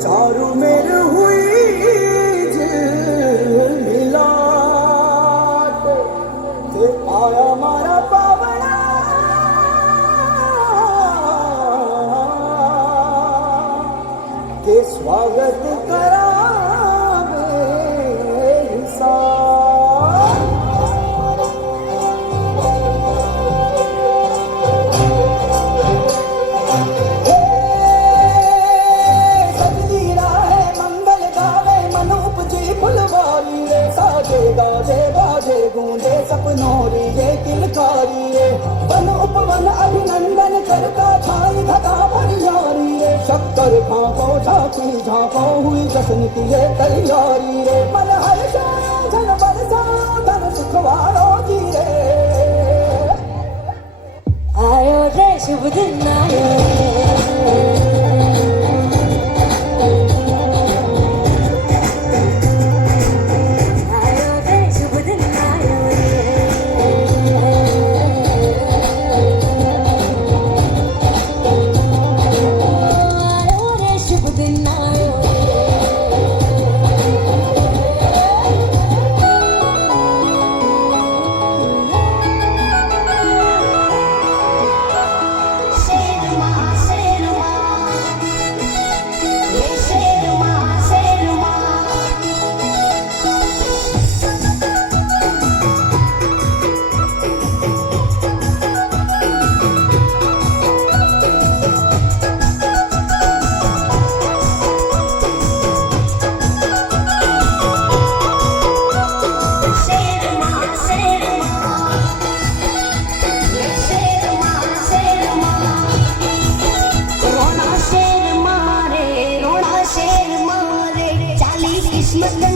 चारू मेर हुई मिलाट ते आया मारा पावना के स्वागत करावे गाजे बाजे गूंजे सपनों री ये किलकारी रे वन उपवन अभिनंदन करता छाई धगा भरियारी रे शक्कर भांको झांकी झांको हुई जश्न की ये तैयारी रे मन हर्षायो धन बरसायो धन सुखवारो जी रे आयो रे शुभ दिन आयो किस्मत ने